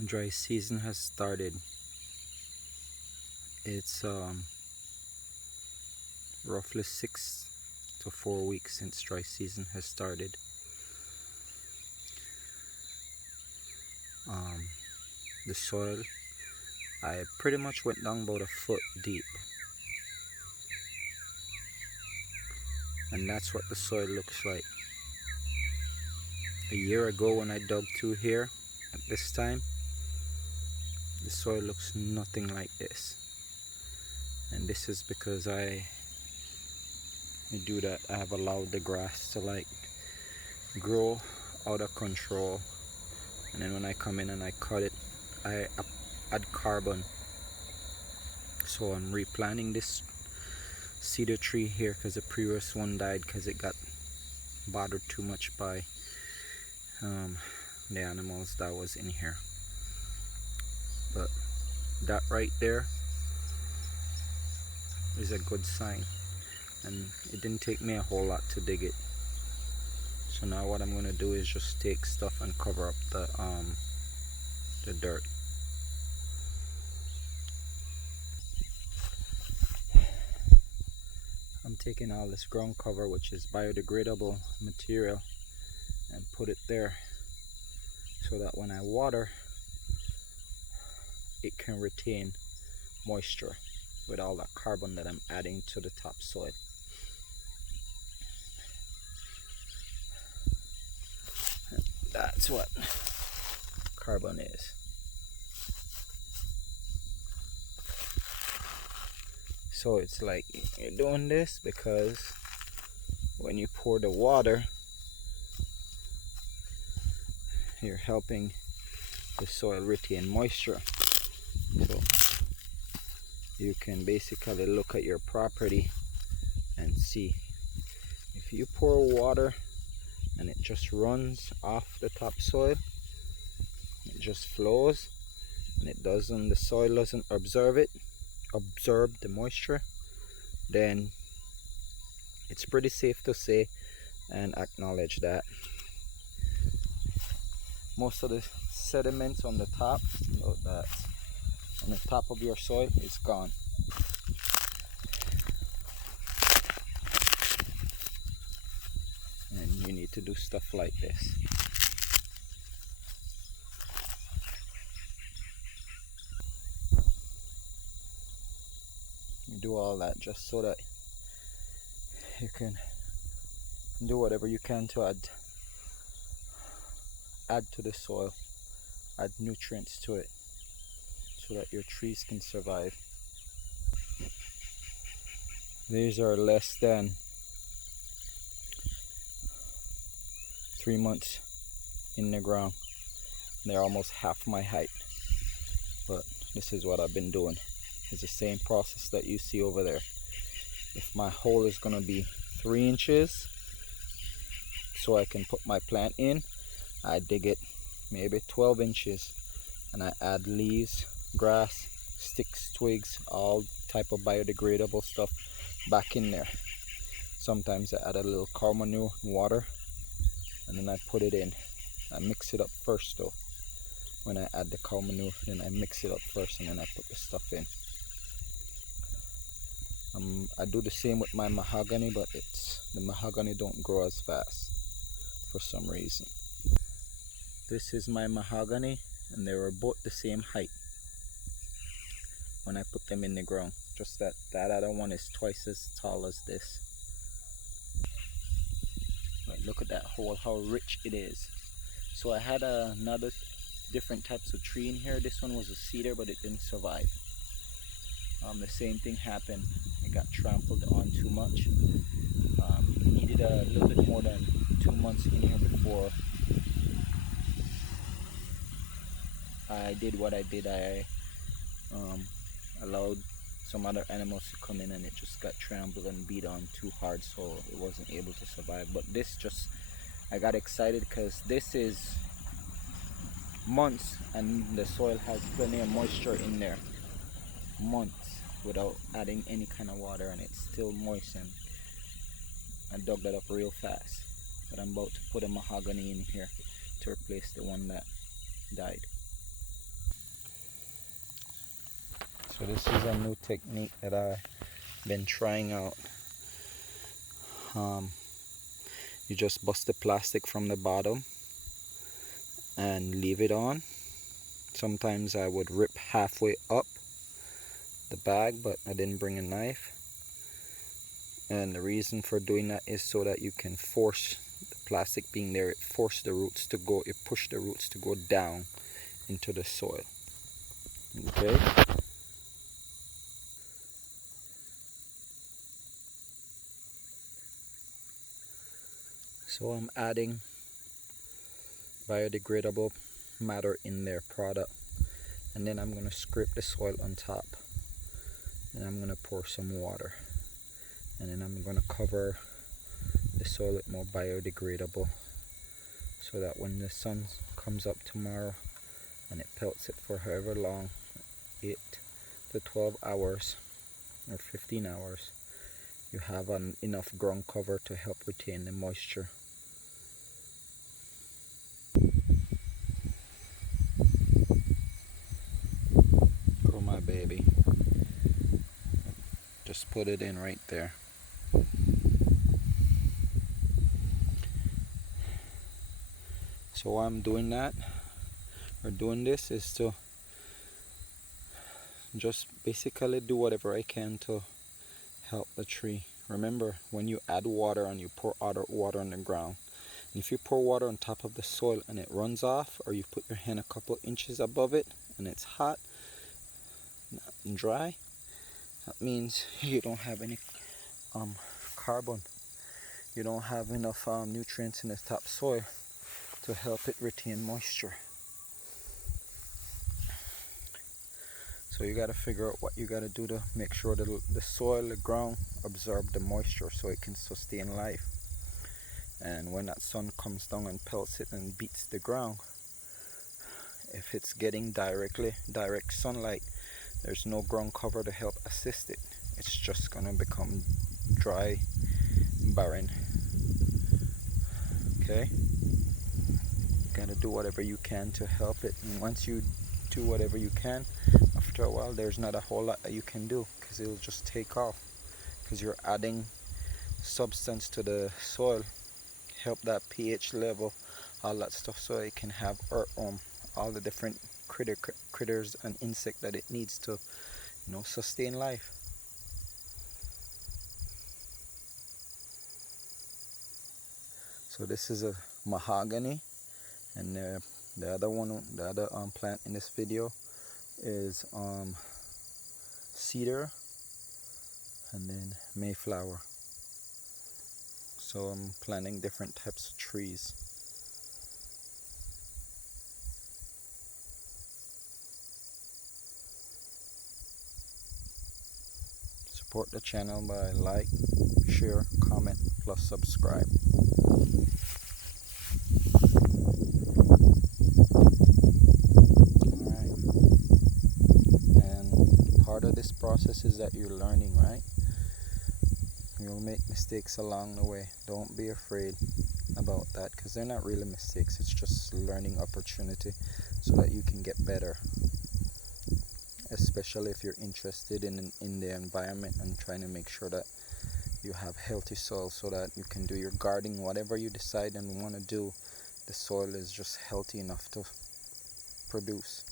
Dry season has started. It's roughly 6 to 4 weeks since dry season has started. The soil, I pretty much went down about a foot deep, and that's what the soil looks like. A year ago when I dug through here at this time, the soil looks nothing like this. And this is because I do that. I have allowed the grass to grow out of control, and then when I come in and I cut it, I add carbon. So I'm replanting this cedar tree here because the previous one died because it got bothered too much by the animals that was in here. But that right there is a good sign, and it didn't take me a whole lot to dig it. So now what I'm going to do is just take stuff and cover up the dirt. I'm taking all this ground cover, which is biodegradable material, and put it there so that when I water, it can retain moisture with all that carbon that I'm adding to the topsoil. That's what carbon is. So it's like you're doing this because when you pour the water, you're helping the soil retain moisture. So you can basically look at your property and see if you pour water and it just runs off the topsoil, it just flows, and the soil doesn't absorb the moisture, then it's pretty safe to say and acknowledge that most of the sediments on the top of your soil is gone. And you need to do stuff like this. You do all that just so that you can do whatever you can to add to the soil, add nutrients to it, so that your trees can survive. These are less than 3 months in the ground. They're almost half my height, but this is what I've been doing. It's the same process that you see over there. If my hole is gonna be 3 inches so I can put my plant in, I dig it maybe 12 inches and I add leaves, grass, sticks, twigs, all type of biodegradable stuff back in there. Sometimes I add a little cow manure and water, and then I put it in. I mix it up first though. When I add the cow manure, then I mix it up first and then I put the stuff in. I do the same with my mahogany, but the mahogany don't grow as fast for some reason. This is my mahogany, and they were both the same height when I put them in the ground. Just that other one is twice as tall as this. But look at that hole, how rich it is. So I had another different types of tree in here. This one was a cedar, but it didn't survive. The same thing happened. It got trampled on too much. Needed a little bit more than 2 months in here before I did what I did. I allowed some other animals to come in, and it just got trampled and beat on too hard, so it wasn't able to survive. But this I got excited because this is months and the soil has plenty of moisture in there. Months without adding any kind of water, and it's still moist, and I dug that up real fast. But I'm about to put a mahogany in here to replace the one that died. So this is a new technique that I've been trying out. You just bust the plastic from the bottom and leave it on. Sometimes I would rip halfway up the bag, but I didn't bring a knife. And the reason for doing that is so that you can force the plastic being there, it pushed the roots to go down into the soil. Okay. So I'm adding biodegradable matter in their product, and then I'm going to scrape the soil on top, and I'm going to pour some water, and then I'm going to cover the soil with more biodegradable, so that when the sun comes up tomorrow and it pelts it for however long, 8 to 12 hours or 15 hours, you have enough ground cover to help retain the moisture. Grow my baby. Just put it in right there. So why I'm doing that, or doing this, is to just basically do whatever I can to help the tree. Remember, when you add water and you pour water on the ground, and if you pour water on top of the soil and it runs off, or you put your hand a couple inches above it and it's hot and dry, that means you don't have any carbon. You don't have enough nutrients in the topsoil to help it retain moisture. So you got to figure out what you got to do to make sure that the soil, the ground, absorb the moisture so it can sustain life. And when that sun comes down and pelts it and beats the ground, if it's getting direct sunlight, there's no ground cover to help assist it. It's just gonna become dry, barren. Okay? Gotta do whatever you can to help it. And once you do whatever you can, after a while there's not a whole lot that you can do, because it'll just take off, because you're adding substance to the soil, help that pH level, all that stuff, so it can have earthworm, all the different critters and insect that it needs to, sustain life. So this is a mahogany, and the other plant in this video is cedar, and then mayflower. So I'm planting different types of trees. Support the channel by like, share, comment, plus subscribe. Alright. And part of this process is that you're learning, right? You'll make mistakes along the way. Don't be afraid about that, because they're not really mistakes. It's just learning opportunity so that you can get better. Especially if you're interested in the environment and trying to make sure that you have healthy soil so that you can do your gardening, whatever you decide and want to do, the soil is just healthy enough to produce.